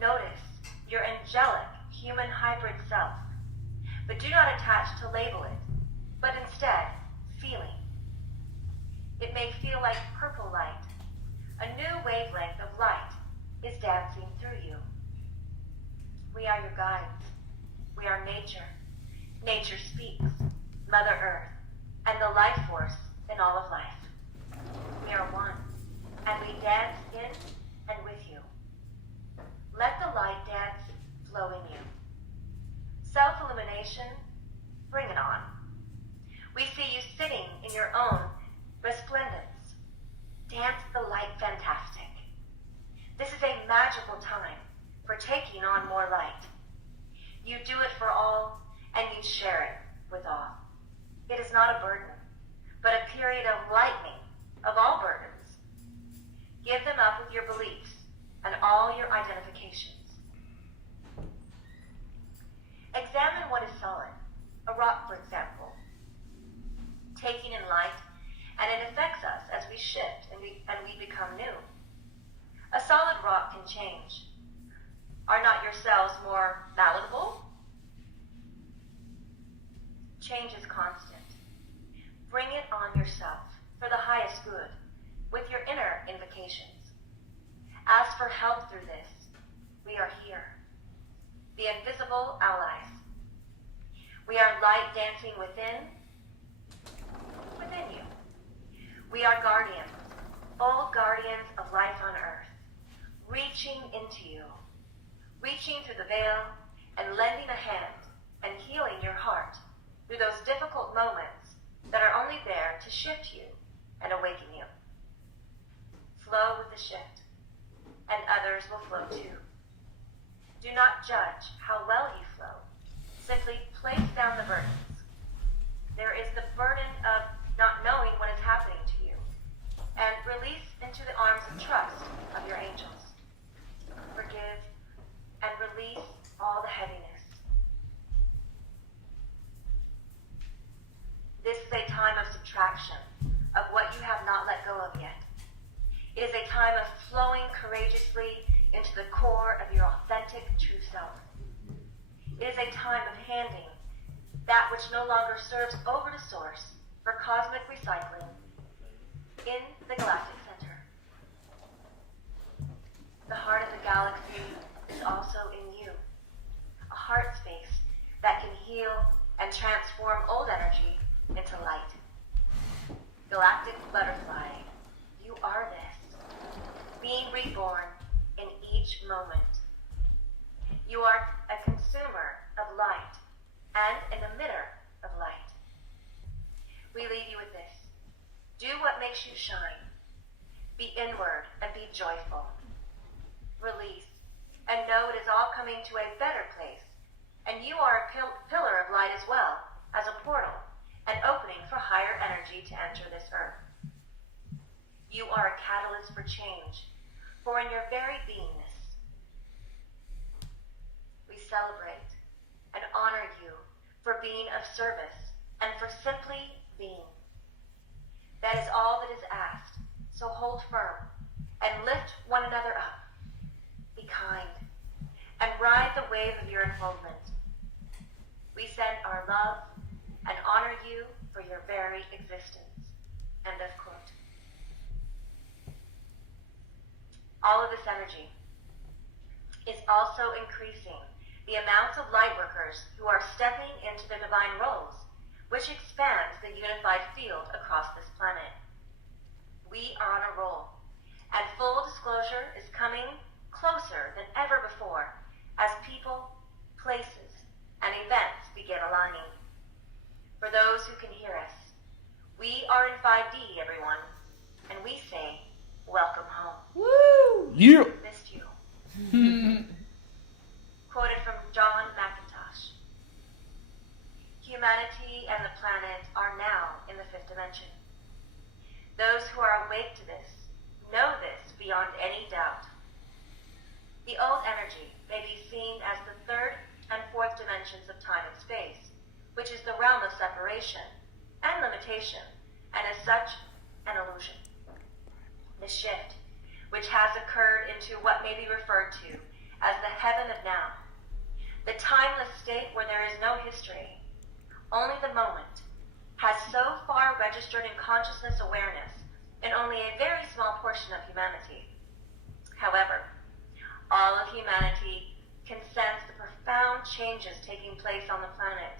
Notice your angelic human hybrid self, but do not attach to label it, but instead feeling. It may feel like purple light. A new wavelength of light is dancing through you. We are your guides. We are nature. Nature speaks, Mother Earth, and the life force in all of life. We are one, and we dance in and with you. Let the light dance flow in you. Self-illumination, bring it on. We see you sitting in your own resplendence. Dance the light fantastic. This is a magical time for taking on more light. You do it for all, and you share it with all. It is not a burden, but a period of lightening of all burdens. Give them up with your beliefs and all your identifications. Examine what is solid, a rock, for example, taking in light, and it affects us as we shift and we become new. A solid rock can change. Are not your cells more malleable? Change is constant. Bring it on yourself for the highest good with your inner invocations. Ask for help through this. We are here. The invisible allies. We are light dancing within you. We are guardians, all guardians of life on earth, reaching into you, reaching through the veil and lending a hand and healing your heart through those difficult moments that are only there to shift you and awaken you. Flow with the shift, and others will flow too. Do not judge how well you flow. Simply place down the burdens. There is the burden of not knowing what is happening to you, and release into into the arms of trust of your angels. Forgive and release all the heaviness. This is a time of subtraction of what you have not let go of yet. It is a time of flowing courageously into the core of your authentic true self. It is a time of handing that which no longer serves over to source for cosmic recycling in the galactic center. The heart of the galaxy is also in you, a heart space that can heal and transform old energy into light. Galactic butterfly, you are this, being reborn in each moment. You are a consumer of light and an emitter of light. We leave you with this. Do what makes you shine. Be inward and be joyful. Release and know it is all coming to a better place, and you are a pillar of light as well as a portal, an opening for higher energy to enter this earth. You are a catalyst for change, for in your very beingness, we celebrate and honor you for being of service and for simply being. That is all that is asked, so hold firm and lift one another up. Be kind and ride the wave of your unfoldment. We send our love and honor you for your very existence. End of quote. All of this energy is also increasing the amounts of light workers who are stepping into their divine roles, which expands the unified field across this planet. We are on a roll, and full disclosure is coming closer than ever before as people, places, and events begin aligning. For those who can hear us, we are in 5D, everyone, and we say, welcome home. Woo! Yeah! Missed you. Quoted from John McIntosh. Humanity and the planet are now in the fifth dimension. Those who are awake to this know this beyond any doubt. The old energy may be seen as the third and fourth dimensions of time and space, which is the realm of separation and limitation, and as such, an illusion. The shift, which has occurred into what may be referred to as the heaven of now, the timeless state where there is no history, only the moment, has so far registered in consciousness awareness in only a very small portion of humanity. However, all of humanity can sense the profound changes taking place on the planet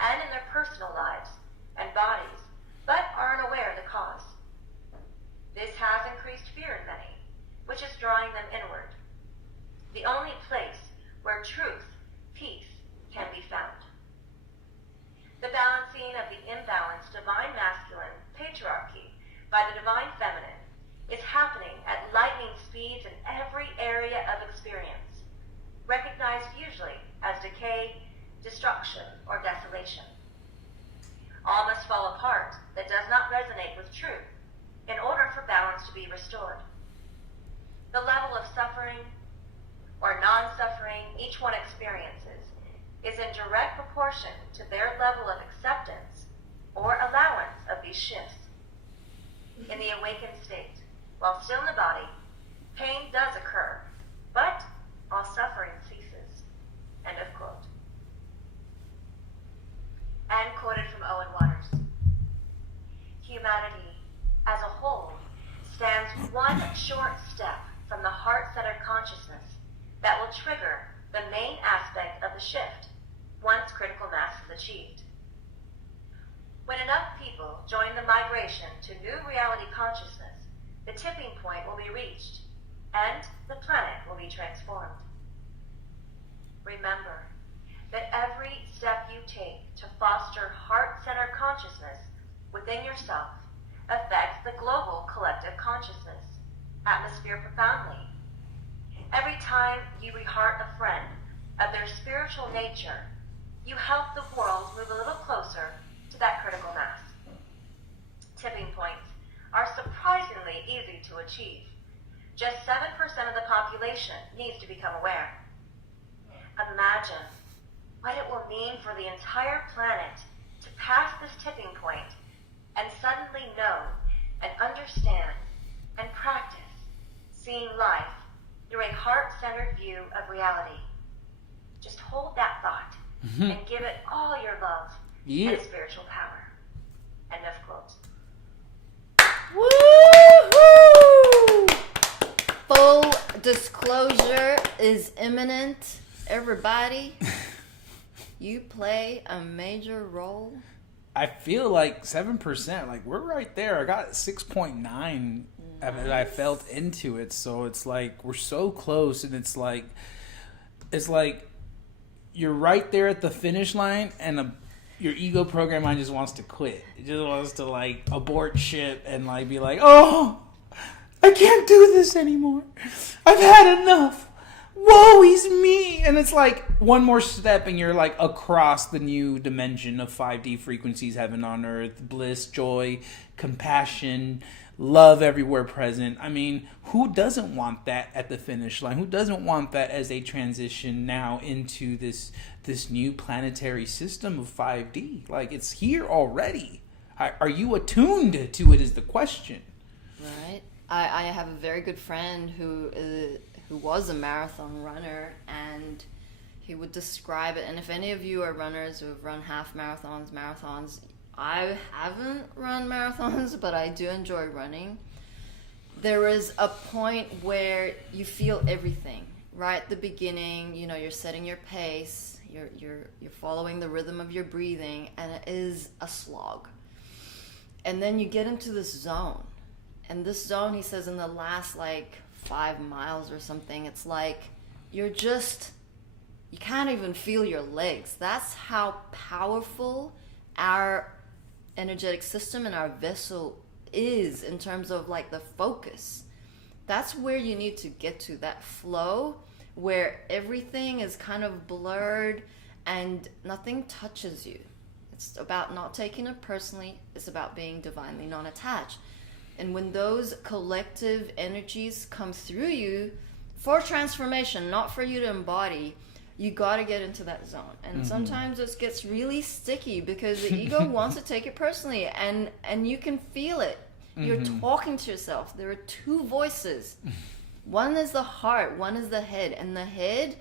and in their personal lives and bodies, but are unaware of the cause. This has increased fear in many, which is drawing them inward, the only place where truth, peace, can be found. The balancing of the imbalanced divine masculine patriarchy by the divine feminine is happening at lightning speeds in every area of experience, recognized usually as decay, destruction, or desolation. All must fall apart that does not resonate with truth in order for balance to be restored. The level of suffering or non-suffering each one experiences is in direct proportion to their level of acceptance or allowance of these shifts. In the awakened state, while still in the body, pain does occur, but all suffering ceases. End of quote. And quoted from Owen Waters. Humanity as a whole stands one short step from the heart-centered consciousness that will trigger the main aspect of the shift once critical mass is achieved. When enough people join the migration to new reality consciousness, the tipping point will be reached and the planet will be transformed. Remember that every step you take to foster heart-centered consciousness within yourself affects the global collective consciousness atmosphere profoundly. Every time you re-heart a friend of their spiritual nature, you help the world move a little closer to that critical mass. Tipping points are surprisingly easy opportunity to achieve. Just 7% of the population needs to become aware. Imagine what it will mean for the entire planet to pass this tipping point and suddenly know and understand and practice seeing life through a heart-centered view of reality. Just hold that thought and give it all your love and spiritual power. End of quote. Woo-hoo! Full disclosure is imminent. Everybody, you play a major role. I feel like 7%, like we're right there. I got 6.9. Nice. I felt into it, so it's like we're so close, and it's like you're right there at the finish line, and your ego program mind just wants to quit. It just wants to like abort shit and like be like, oh, I can't do this anymore. I've had enough. Woe is me. And it's like one more step and you're like across the new dimension of 5D frequencies, heaven on earth, bliss, joy, compassion, love everywhere present. I mean, who doesn't want that at the finish line? Who doesn't want that as they transition now into this new planetary system of 5D? Like, it's here already. Are you attuned to it is the question. Right. I have a very good friend who was a marathon runner, and he would describe it. And if any of you are runners who have run half marathons, I haven't run marathons, but I do enjoy running. There is a point where you feel everything. Right at the beginning, you know, you're setting your pace, you're following the rhythm of your breathing, and it is a slog. And then you get into this zone. And this zone, he says, in the last like 5 miles or something, it's like you can't even feel your legs. That's how powerful our energetic system and our vessel is in terms of like the focus. That's where you need to get to, that flow where everything is kind of blurred and nothing touches you. It's about not taking it personally. It's about being divinely non-attached. And when those collective energies come through you for transformation, not for you to embody, you got to get into that zone. And sometimes it gets really sticky because the ego wants to take it personally, and you can feel it. You're talking to yourself. There are two voices. One is the heart, one is the head. And the head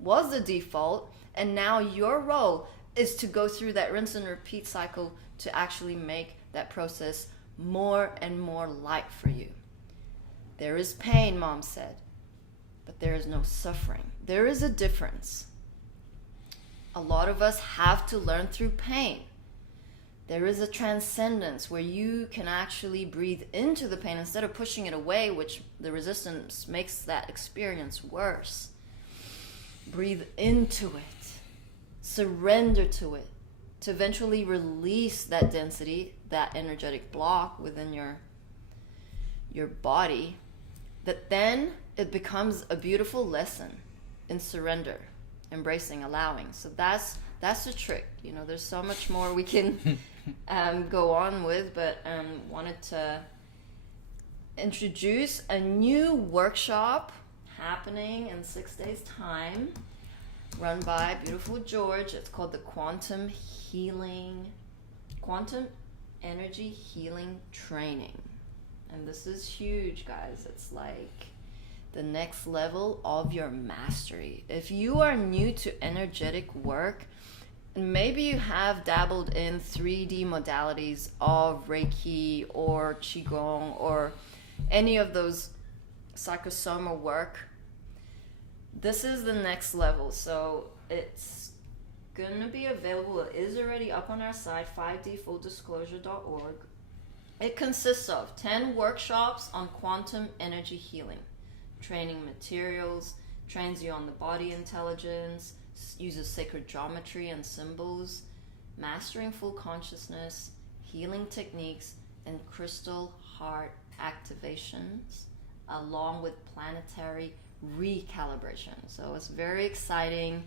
was the default, and now your role is to go through that rinse and repeat cycle to actually make that process more and more light for you. There is pain, Mom said, but there is no suffering. There is a difference. A lot of us have to learn through pain. There is a transcendence where you can actually breathe into the pain instead of pushing it away, which the resistance makes that experience worse. Breathe into it. Surrender to it. To eventually release that density, that energetic block within your body, that then it becomes a beautiful lesson in surrender, embracing, allowing. So that's the trick. You know, there's so much more we can go on with, but wanted to introduce a new workshop happening in 6 days' time, run by beautiful George. It's called the Quantum Energy Healing Training. And this is huge, guys. It's like the next level of your mastery. If you are new to energetic work, maybe you have dabbled in 3D modalities of Reiki or Qigong or any of those psychosoma work, this is the next level. So it's gonna be available. It is already up on our site, 5dfulldisclosure.org. It consists of 10 workshops on quantum energy healing, training materials, trains you on the body intelligence, uses sacred geometry and symbols, mastering full consciousness, healing techniques, and crystal heart activations, along with planetary recalibration. So it's very exciting.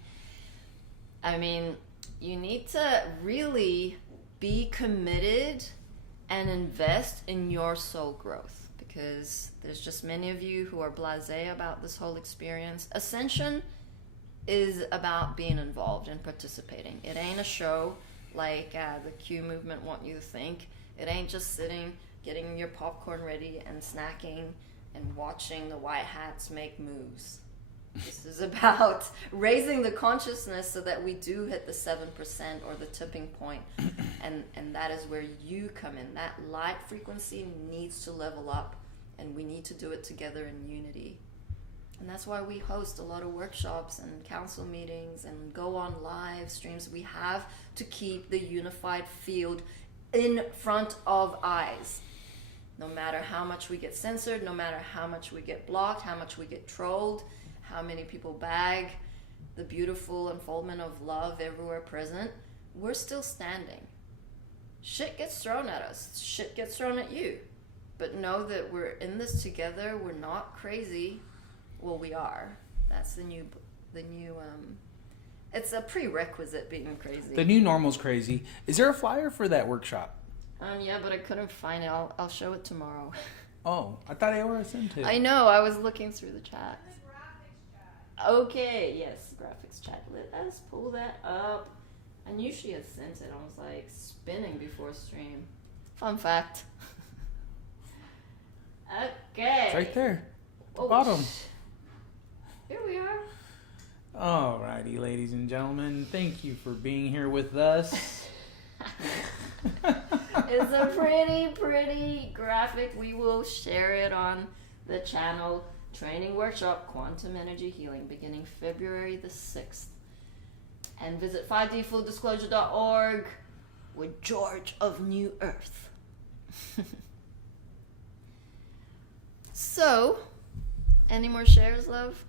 I mean, you need to really be committed and invest in your soul growth, because there's just many of you who are blasé about this whole experience. Ascension is about being involved and participating. It ain't a show like the Q movement want you to think. It ain't just sitting, getting your popcorn ready and snacking and watching the white hats make moves. This is about raising the consciousness so that we do hit the 7% or the tipping point. And that is where you come in. That light frequency needs to level up, and we need to do it together in unity. And that's why we host a lot of workshops and council meetings and go on live streams. We have to keep the unified field in front of eyes. No matter how much we get censored, no matter how much we get blocked, how much we get trolled, how many people bag the beautiful unfoldment of love everywhere present, we're still standing. Shit gets thrown at us. Shit gets thrown at you. But know that we're in this together. We're not crazy. Well, we are. That's the new it's a prerequisite being crazy. The new normal's crazy. Is there a flyer for that workshop? Yeah, but I couldn't find it. I'll show it tomorrow. Oh, I thought I already sent it. I know. I was looking through the chat. Okay, yes, graphics chat. Let us pull that up. I knew she had sent it. I was like spinning before stream. Fun fact. Okay. It's right there. Oh, Bottom. Here we are. Alrighty, ladies and gentlemen. Thank you for being here with us. It's a pretty graphic. We will share it on the channel. Training workshop, Quantum Energy Healing, beginning February the 6th. And visit 5dfulldisclosure.org with George of New Earth. So, any more shares, love?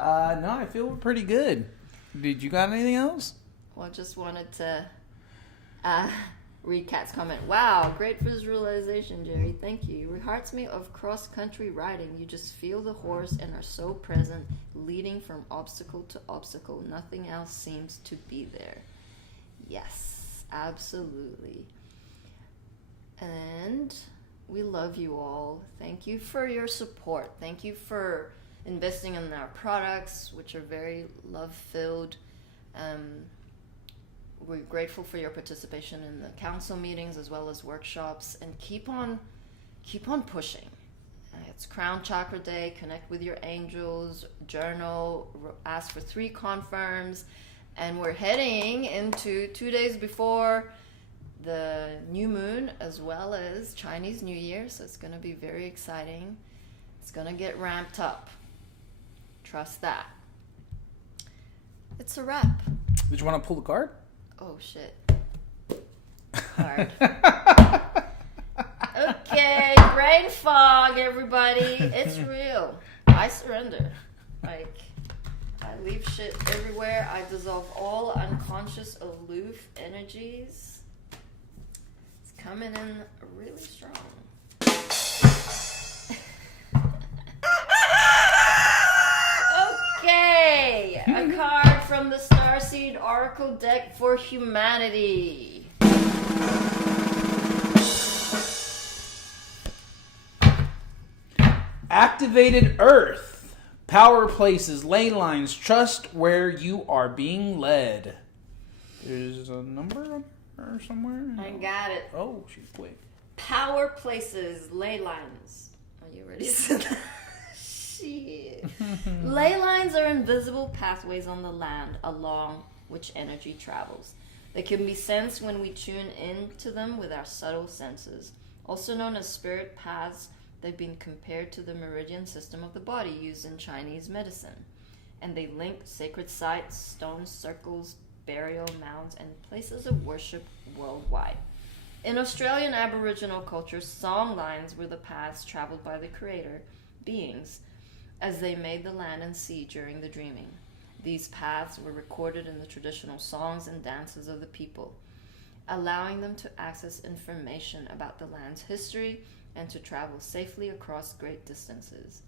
No, I feel we're pretty good. Did you got anything else? Well, I just wanted to read Kat's comment. Wow, great visualization, Jerry. Thank you. It reminds me of cross-country riding. You just feel the horse and are so present, leading from obstacle to obstacle. Nothing else seems to be there. Yes, absolutely. And we love you all. Thank you for your support. Thank you for investing in our products, which are very love-filled. We're grateful for your participation in the council meetings as well as workshops, and keep on pushing. It's Crown Chakra Day. Connect with your angels, journal, ask for 3 confirms, and we're heading into 2 days before the new moon as well as Chinese New Year, so it's going to be very exciting. It's going to get ramped up. Trust that. It's a wrap. Did you want to pull the card? Oh, shit. Hard. Okay, brain fog, everybody. It's real. I surrender. I leave shit everywhere. I dissolve all unconscious, aloof energies. It's coming in really strong. Okay, a card from the Starseed Oracle deck for humanity. Activated Earth. Power places, ley lines. Trust where you are being led. There's a number or somewhere? I got it. Oh, she's quick. Power places, ley lines. Are you ready? Shit. Ley lines are invisible pathways on the land along which energy travels. They can be sensed when we tune into them with our subtle senses. Also known as spirit paths, they've been compared to the meridian system of the body used in Chinese medicine. And they link sacred sites, stones, circles, burial mounds, and places of worship worldwide. In Australian Aboriginal culture, song lines were the paths traveled by the creator beings as they made the land and sea during the dreaming. These paths were recorded in the traditional songs and dances of the people, allowing them to access information about the land's history and to travel safely across great distances.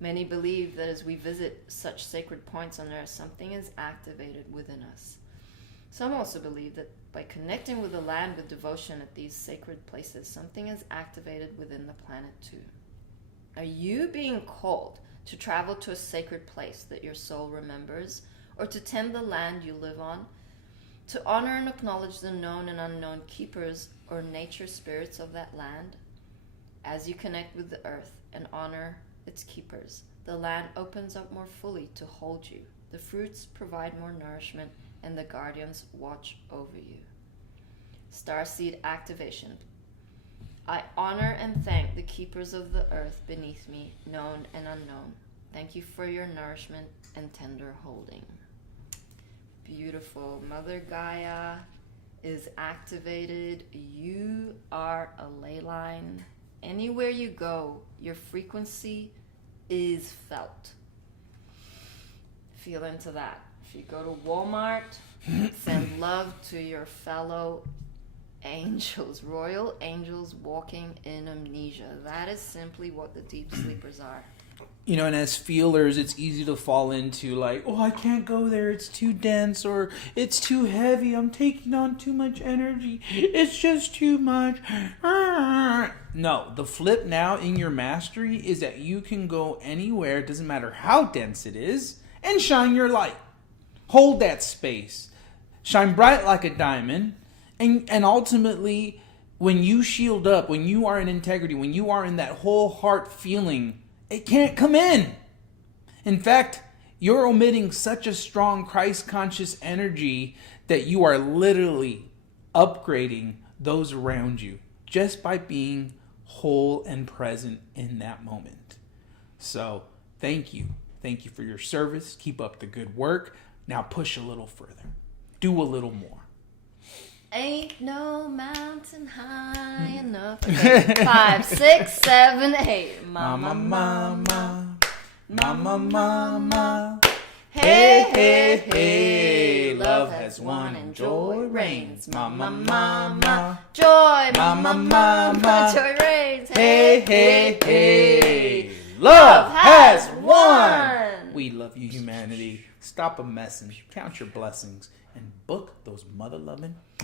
Many believe that as we visit such sacred points on earth, something is activated within us. Some also believe that by connecting with the land with devotion at these sacred places, something is activated within the planet too. Are you being called to travel to a sacred place that your soul remembers, or to tend the land you live on, to honor and acknowledge the known and unknown keepers or nature spirits of that land? As you connect with the earth and honor its keepers, the land opens up more fully to hold you. The fruits provide more nourishment, and the guardians watch over you. Starseed activation. I honor and thank the keepers of the earth beneath me, known and unknown. Thank you for your nourishment and tender holding. Beautiful. Mother Gaia is activated. You are a ley line. Anywhere you go, your frequency is felt. Feel into that. If you go to Walmart, send love to your fellow angels, royal angels walking in amnesia. That is simply what the deep sleepers are. You know, and as feelers, it's easy to fall into like, oh, I can't go there. It's too dense, or it's too heavy. I'm taking on too much energy. It's just too much. No, the flip now in your mastery is that you can go anywhere, it doesn't matter how dense it is, and shine your light. Hold that space. Shine bright like a diamond. And ultimately, when you shield up, when you are in integrity, when you are in that whole heart feeling, it can't come in. In fact, you're emitting such a strong Christ-conscious energy that you are literally upgrading those around you just by being whole and present in that moment. So, thank you. Thank you for your service. Keep up the good work. Now push a little further. Do a little more. Ain't no mountain high enough. Okay. 5, 6, 7, 8. Mama, mama, mama, mama. Hey, hey, hey. Love has won and joy reigns. Mama, mama. Joy, mama, mama. Joy reigns. Hey, hey, hey. Love has won. We love you, humanity. Stop a messing. Count your blessings and book those mother-loving